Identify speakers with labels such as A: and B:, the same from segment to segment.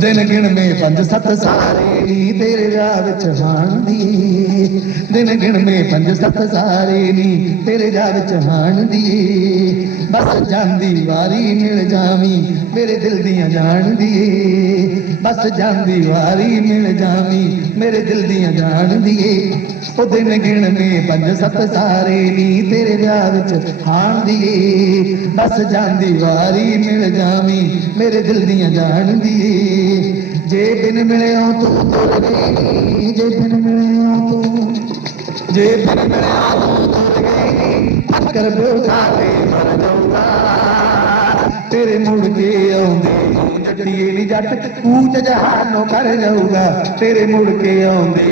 A: ਦਿਨ ਗਿਣਵੇਂ ਪੰਜ ਸੱਤ ਸਾਰੇ ਨੀ ਤੇਰੇ ਰਾਹ ਵਿੱਚ ਹਾਣ ਦੀ ਦਿਨ ਗਿਣਵੇਂ ਪੰਜ ਸੱਤ ਸਾਰੇ ਨੀ ਤੇਰੇ ਰਾਹ ਵਿੱਚ ਹਾਣ ਬਸ ਜਾਂਦੀ ਵਾਰੀ ਮਿਲ ਜਾਵੀਂ ਮੇਰੇ ਦਿਲ ਦੀਆਂ ਜਾਣਦੀ। ਬਸ ਜਾਂਦੀ ਵਾਰੀ ਮਿਲ ਜਾਵੀਂ ਮੇਰੇ ਦਿਲ ਦੀਆਂ ਜਾਣਦੀ ਉਹ ਦਿਨ ਗਿਣਵੇਂ ਪੰਜ ਸੱਤ ਸਾਰੇ ਨੀ ਤੇਰੇ ਵਿਆਹ ਵਿੱਚ ਹਾਣ ਦੀ ਬਸ ਜਾਂਦੀ ਵਾਰੀ ਮਿਲ ਜਾਵੀਂ ਮੇਰੇ ਦਿਲ ਦੀਆਂ ਜਾਣਦੀ ਜੇ ਬਿਨ ਮਿਲਿਆ ਤੂੰ ਤੁਰ ਗਈ ਜੇ ਬਿਨ ਮਿਲਿਆ ਤੂੰ ਜੇ ਬਿਨ ਮਿਲਿਆ ਤੂੰ ਤੁਰ ਗਈ ਕਰ ਬੋਝਾ ਤੇ ਮਰ ਜਾਊਗਾ ਤੇਰੇ ਮੁੜ ਕੇ ਆਉਂਦੇ
B: जटिए नी जट कूच जहानो कर जाऊगा तेरे मुड़ के आंदे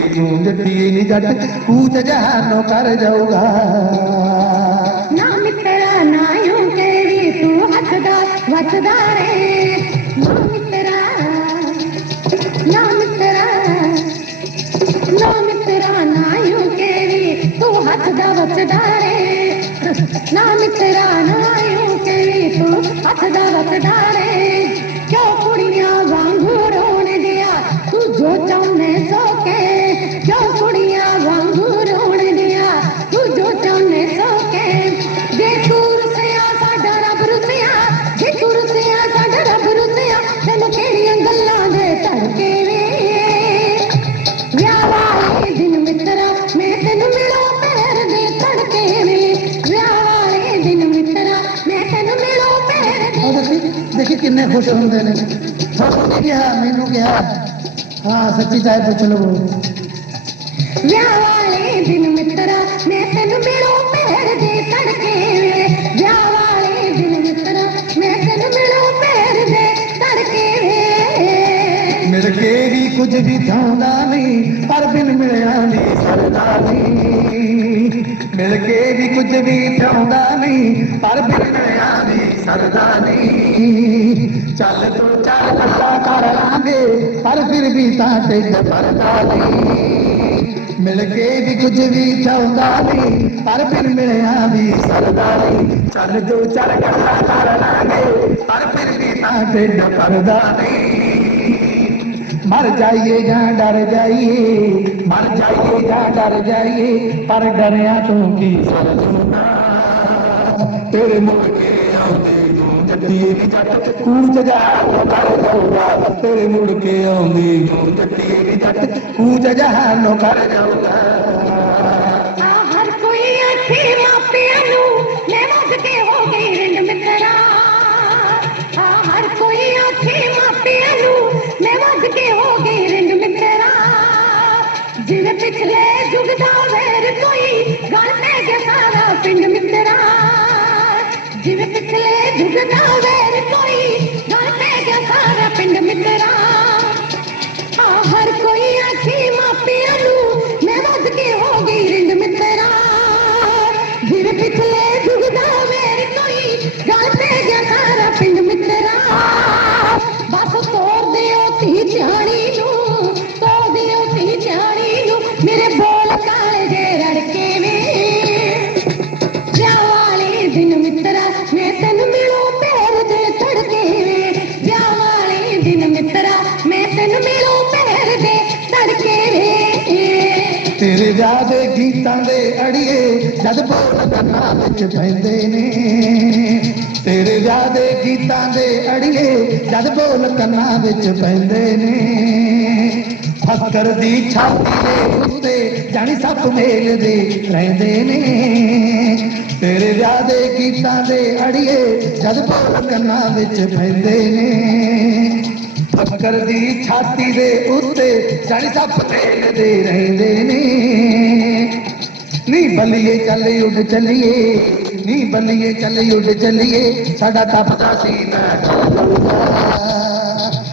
B: नी जट कूच जहानो कर जाऊगा ना मित्रा ना यूँ तू हसदा वसदा रे ना मित्रा ना यूँ तू हसदा वसदा रे ना मित्रा ना यूँ
A: तू हसदा रे ਕਿੰਨੇ ਖੁਸ਼ ਹੁੰਦੇ ਨੇ। ਤੁਹਾਨੂੰ ਕਿਹਾ ਮੈਨੂੰ ਕਿਹਾ। ਹਾਂ ਸੱਚੀ ਚਾਹੇ ਪੁੱਛ ਲਵੋ।
B: ਵਿਆਹ ਵਾਲੇ ਦਿਨ ਮਿੱਤਰਾ ਮੈਂ ਤੈਨੂੰ ਮਿਲੋ ਪੈਰ ਦੇ ਧੜਕੇ ਵੇ ਵਿਆਹ ਵਾਲੇ ਦਿਨ ਮਿੱਤਰਾ ਮੈਂ ਤੈਨੂੰ ਮਿਲੋ ਪੈਰ ਦੇ ਧੜਕੇ ਵੇ
A: ਮਿਲ ਕੇ ਵੀ ਕੁਝ ਵੀ ਥਾਉਂਦਾ ਨਹੀਂ ਪਰ ਬਿਨ ਮਿਲਿਆ ਨਹੀਂ ਸਰਦਾ ਨਹੀਂ। ਮਿਲ ਕੇ ਵੀ ਕੁਝ ਵੀ ਥਾਉਂਦਾ ਨਹੀਂ ਪਰ ਬਿਨ ਮਿਲਿਆ ਨਹੀਂ। चल तो चल नशा कर लांगे पर फिर भी साथे मिलके भी कुछ भी चाहता तो नहीं पर फिर भी चल तो चल कर लांगे पर फिर भी मर जाइए जा डर जाइए, मर जाइए जा डर जाइए, पर डरिया तू की सरदा ਤੇਰੇ ਮੁੜ ਕੇ ਆਉਂਦੇ ਤੂੰ ਜੱਟੀਏ ਨੀ ਜੱਟ ਕੂਚ ਜਾ ਕਰ ਜਾਊਗਾ ਤੇਰੇ ਮੁੜ ਕੇ ਆਉਂਦੀ ਤੂੰ ਜੱਟੀਏ ਨੀ ਜੱਟ ਕੂਚ ਜਹਾਨੋਂ ਕਰ ਜਾਊਗਾ
B: ਜਿਵੇਂ ਪਿਛਲੇ ਯੁੱਗ ਦਾ ਮੇਰ ਕੋਈ ਗੱਲ ਪੈ ਗਿਆ ਸਾਰਾ ਪਿੰਡ ਮਿੱਤਰਾ। ਬਸ ਤੋੜ ਦਿਓ ਧੀ ਧਿਆਣੀ ਨੂੰ ਤੋੜ ਦਿਓ ਧੀ ਧਿਆਣੀ ਨੂੰ, ਮੇਰੇ ਬੋਲ ਕਾਲੇ ਜੇ ਰੜਕੇ ਵੇ। ਵਿਆਹ ਵਾਲੇ ਦਿਨ ਮਿੱਤਰਾ, ਮੈਂ ਤੈਨੂੰ ਮਿਲੂ ਪੈਰ ਦੇ ਧੜਕੇ ਵੇ। ਵਿਆਹ ਵਾਲੇ ਦਿਨ ਮਿੱਤਰਾ, ਮੈਂ ਤੈਨੂੰ ਮਿਲੂ ਪੈਰ ਦੇ ਧੜਕੇ ਵੇ।
A: ਤੇਰੇ ਵਿਆਹ ਦੇ ਗੀਤਾਂ ਦੇ ਅੜੀਏ ਜਦ ਬੋਲ ਕੰਨਾਂ ਵਿੱਚ ਪੈਂਦੇ ਨੇ ਤੇਰੇ ਵਿਆਹ ਦੇ ਗੀਤਾਂ ਦੇ ਅੜੀਏ ਜਦ ਬੋਲ ਕੰਨਾਂ ਵਿੱਚ ਪੈਂਦੇ ਨੇ ਫਕਰ ਦੀ ਛਾਤੀ ਦੇ ਉੱਤੇ ਜਾਣੀ ਸੱਪ ਮੇਲ ਦੇ ਰਹਿੰਦੇ ਨੇ ਤੇਰੇ ਵਿਆਹ ਦੇ ਗੀਤਾਂ ਦੇ ਅੜੀਏ ਜਦ ਬੋਲ ਕੰਨਾਂ ਵਿੱਚ ਪੈਂਦੇ ਨੇ ਫਕਰ ਦੀ ਛਾਤੀ ਦੇ ਉੱਤੇ ਜਾਣੀ ਸੱਪ ਮੇਲ ਰਹਿੰਦੇ ਨੇ। ਨੀ ਬੱਲੀਏ ਚੱਲ ਉੱਡ ਚੱਲੀਏ, ਨੀ ਬੱਲੀਏ ਚੱਲ ਉੱਡ ਚੱਲੀਏ, ਸਾਡਾ ਤਪਦਾ ਸੀਨਾ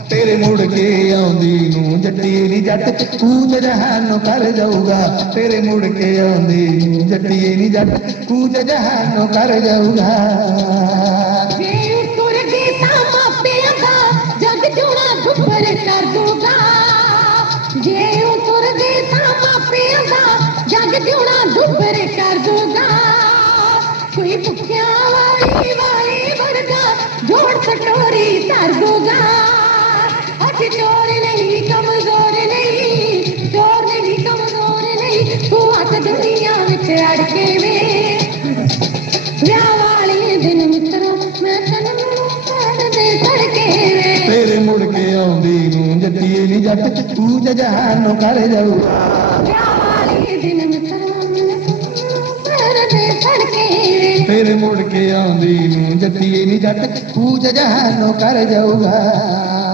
A: ਤੇਰੇ ਮੁੜ ਕੇ ਆਉਂਦੀ ਨੂੰ ਜੱਟੀਏ ਨੀ ਜੱਟ ਕੂਚ ਜਹਾਨੋਂ ਕਰ ਜਾਊਗਾ। ਤੇਰੇ ਮੁੜ ਕੇ ਆਉਂਦੀ ਨੂੰ ਜੱਟੀਏ ਨੀ ਜੱਟ ਕੂਚ ਜਹਾਨੋਂ ਕਰ ਜਾਊਗਾ।
B: ਦੂਗਾ ਔਰ ਅਸੀਂ ਚੋਰ ਨਹੀਂ ਕਮਜ਼ੋਰ ਨਹੀਂ ਚੋਰ ਨਹੀਂ ਕਮਜ਼ੋਰ ਨਹੀਂ। ਤੂੰ ਹੱਥ ਦੁਨੀਆ ਵਿੱਚ ਅੜ ਕੇ ਵੇ। ਵਿਆਹ ਵਾਲੇ ਦਿਨ ਮਿੱਤਰਾ ਮੈਂ ਤੈਨੂੰ ਪੈਰ ਦੇ ਧੜਕੇ ਵੇ।
A: ਤੇਰੇ ਮੁੜ ਕੇ ਆਉਂਦੀ ਨੂੰ ਜੱਟੀਏ ਨਹੀਂ ਜੱਟ ਤੂੰ ਜਹਾਨ ਨੂੰ ਕਰ ਜਾਊਗਾ
B: ਵਿਆਹ ਵਾਲੇ ਦਿਨ ਮਿੱਤਰਾ ਮੈਂ ਤੈਨੂੰ ਪੈਰ ਦੇ ਧੜਕੇ ਵੇ।
A: ਤੇਰੇ ਮੁੜ ਕੇ ਆਉਂਦੀ गति लेनी जट पूज जहानो कर जाऊगा